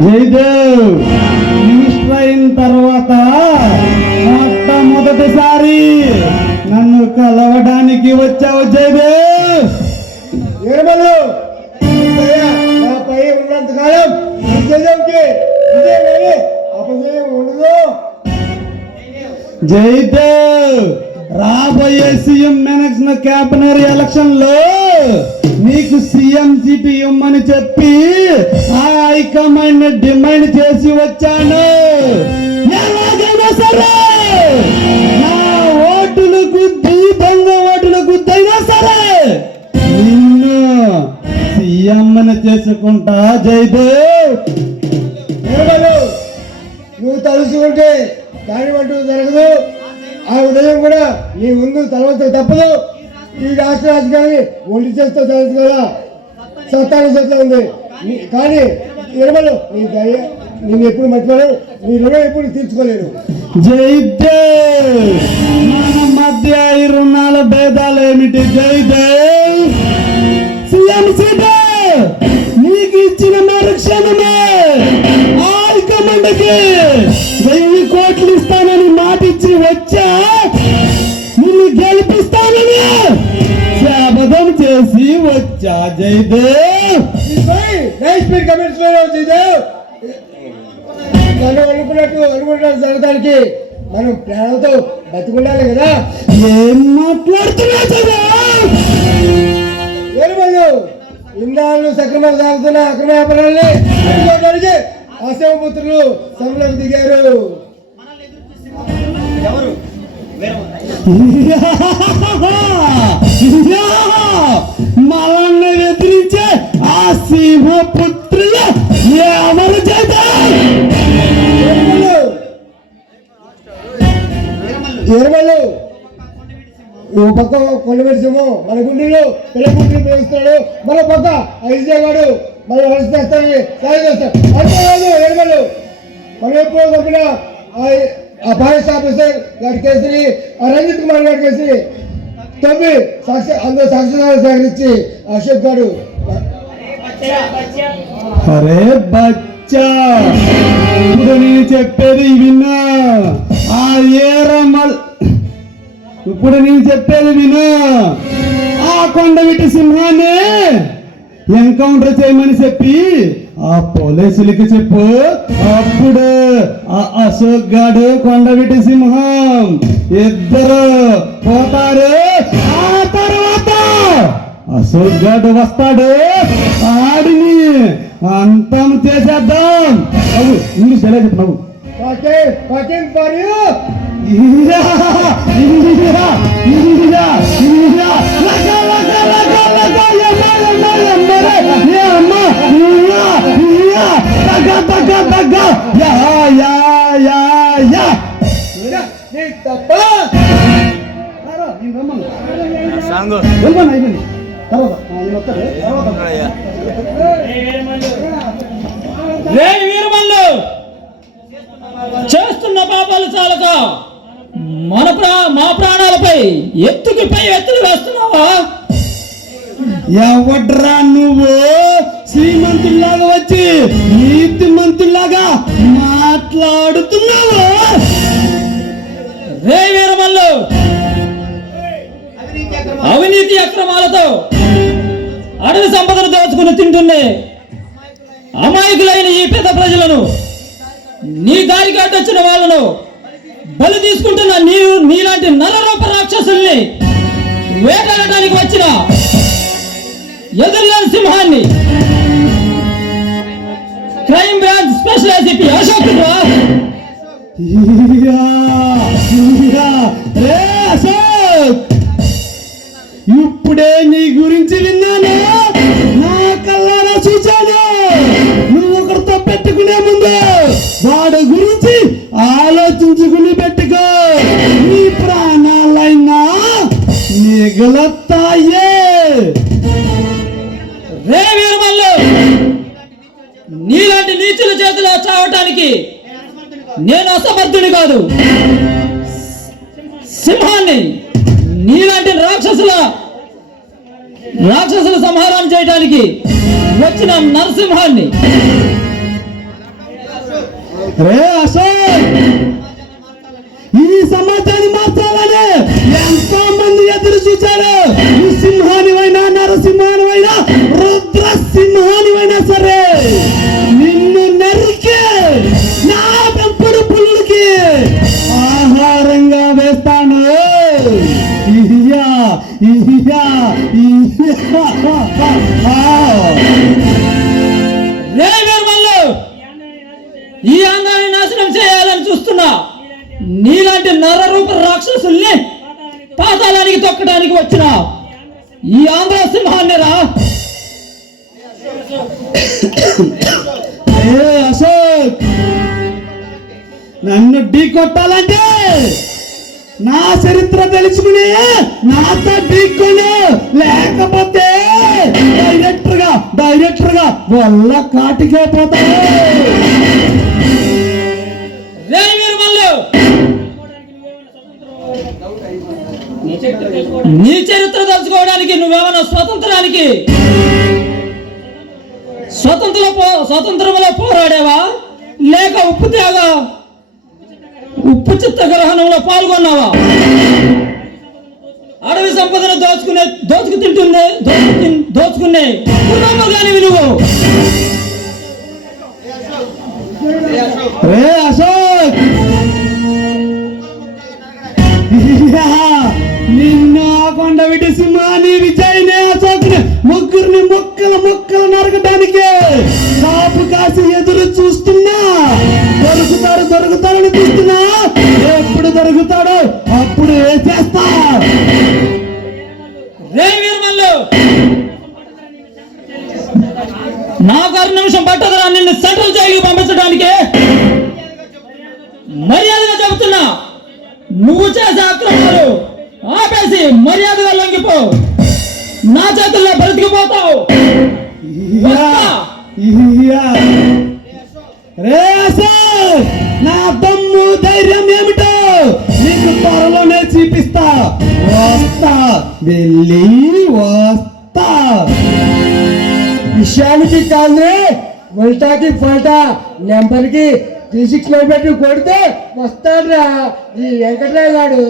Jayadev minister అయిన తర్వాత మొట్టమొదటిసారి నన్ను కలవడానికి వచ్చావు జయదేవ్. నాపై ఉన్నంతకాలం అపజయం ఉండదు. జయదేవ్ రాబోయే సీఎం క్యాబినెట్ ఎలక్షన్ లో నీకు సీఎం సీటు ఇవ్వమని చెప్పి ఆ హైకమాండ్ డిమాండ్ చేసి వచ్చాను. ఎలాగైనా సరే నా ఓటులు గుద్ది దొంగ ఓటులు గుద్దైనా సరే నిన్ను సీఎం అని చేసుకుంటా జయదేవ్. నువ్వు తలుచుకుంటే దాని అంటూ జరగదు. ఆ ఉదయం కూడా నీ ముందు తలవంత తప్పదు. ఈ రాష్ట్ర రాజకీయాన్ని ఒంటి చేస్తూ తెలుసు కదా, సత్తాన్ని చేస్తూ ఉంది. కానీ నిర్మలు నీ దయ నేను ఎప్పుడు మర్చిపోలేను, నీ రుణం ఎప్పుడు తీర్చుకోలేను. జయదేవ్ మన మధ్య ఈ రుణాల భేదాలు ఏమిటి జయదేవ్? సీఎం సీటు నీకు ఇచ్చిన మరుక్షణమే హైకమాండ్కి 1000 కోట్లు ఇస్తానని మాట ఇచ్చి వచ్చా. నిన్ను గెలిపిస్తానని శపథం చేసి వచ్చా జయదేవ్. మనం అనుకున్నట్టు జరగడానికి మనం ప్రాణంతో బతుకుండాలి కదా. ఏం మాట్లాడుతున్నా ఇన్నాళ్ళు సక్రమంగా సాగుతున్న అక్రమ వ్యాపారాన్ని అడ్డుకోవడానికి అసమపుత్రులు సభలకు దిగారు. మనల్ని ఎదిరించే ఆ సింహపుత్రులు ఎవరు చేద్దాం? ఎరుమలు ఓ పక్క కొండవీటి సింహం మన గుండెల్లో పిల్లగుండ్లు ప్రేమిస్తున్నాడు, మన పక్క ఐజేవాడు మనం వలస చేస్తాడని సాయం చేస్తాడు. అంతేకాదు ఎరుమలు మనం ఎప్పుడో పంపిన ఆ ఫారెస్ట్ ఆఫీసర్ గారి కేసుని, ఆ రంజిత్ కుమార్ గారి కేసుని తొమ్మి అందరూ సాక్ష్యాలు సేకరించి అశోక్ గారు అరే బచ్చా ఇప్పుడు నేను చెప్పేది విన్నా. ఆ ఏరమల్ ఇప్పుడు నేను చెప్పేది విను. ఆ కొండవీటి సింహాన్ని ఎన్కౌంటర్ చేయమని చెప్పి ఆ పోలీసులకి చెప్పు. అప్పుడు ఆ అశోక్ గాడు కొండవీటి సింహం ఇద్దరు పోతారు. ఆ తర్వాత అశోక్ గాడు వస్తాడు, ఆడిని అంతం చేసేద్దాం. అవు ఇంగ్లీష్ ఎలా చెప్పు నవ్వు. చేస్తున్న పాపాలు చాలక మా ప్రాణాలపై ఎత్తులు వేస్తున్నావా? ఎవడ్రా నువ్వు శ్రీమంతుల్లాగా వచ్చి నీతి మంతుల్లాగా మాట్లాడుతున్నావు? రే వీరమల్లు, అవినీతి అక్రమాలతో అడవి సంపదను దోచుకుని తింటున్నే అమాయకులైన ఈ పేద ప్రజలను, నీ దారికి అడ్డొచ్చిన వాళ్ళను బలి తీసుకుంటున్న నీలాంటి నరరూప రాక్షసుల్ని వేటాడటానికి వచ్చిన ఎదురులేని సింహాన్ని crime branch special ACP Ashok. ఇప్పుడే నీ గురించి విన్నాను, నా కళ్ళారా చూశాను. నువ్వు ఒకరితో పెట్టుకునే ముందు వాడి గురించి ఆలోచించుకుని పెట్టుకో. నీ ప్రాణాలైనా మిగులుతాయే. రే వీరమల్లు, నీలాంటి నీచుల చేతిలో చావటానికి నేను అసమర్థుని కాదు. సింహాన్ని నీలాంటి రాక్షసుల రాక్షసుల సంహారం చేయడానికి వచ్చిన నరసింహాన్ని. రే అశోక్, ఈ సమాజాన్ని మార్చాలని ఎంతో మంది ఎదురు చూశారు. ఈ సింహానివైనా నరసింహానివైనా రుద్ర సింహానివైనా సరే నిన్ను నరికి నా పెంపుడు పులులకి ఆహారంగా వేస్తాను. ఇయ్యా ఇయ్యా రే వీరమల్లు, ఈ అంగాన్ని నాశనం చేయాలని చూస్తున్నా నీలాంటి నరరూప రాక్షసుల్ని పాతాళానికి తొక్కడానికి వచ్చిన ఈ ఆంధ్ర సింహాన్ని రా. ఏ అశోక్, నన్ను ఢీ కొట్టాలంటే నా చరిత్ర తెలుసుకుని నాతో ఢీక్కొని, లేకపోతే డైరెక్టర్ గా వల్ల కాటికే పోతావు. రే వీరమల్లు, నీ చరిత్ర తెలుసుకోవడానికి నువ్వేమన్నా స్వతంత్రంలో పోరాడావా, లేక ఉప్పు చిత్తగ్రహణంలో పాల్గొన్నావా? అడవి సంపదను దోచుకునే కుటుంబగానివి నువ్వు. రే అశోక్, నిన్ను ఆ కొండ విటి సింహాన్ని విజయనే అశోక్ని ముగ్గురిని ముక్కలు నరకడానికి కాపు కాసి ఎదురు చూస్తున్నా. దొరుకుతారని చూస్తున్నా. ఎప్పుడు దొరుకుతాడో అప్పుడు వేసేస్తా. రే వీరమల్లు, నాకు 6 నిమిషం పట్టదురా నిన్ను సెంట్రల్ జైలుకి పంపించడానికి. మర్యాదగా చెబుతున్నా, నువ్వు చేసే అక్రమాలు ఆపేసి మర్యాదగా లొంగిపో. నా చేతుల్లో బ్రతికిపోతావు. రే అశోక్, నా దమ్ము ధైర్యం ఏమిటో నీకు త్వరలోనే చూపిస్తా. వస్తా విషయానికి కాదు, ఉల్టాకి పల్టా నెంబర్కి 36 పెట్టి కొడితే వస్తాడ్రా ఈ వెంకటరావు గారు.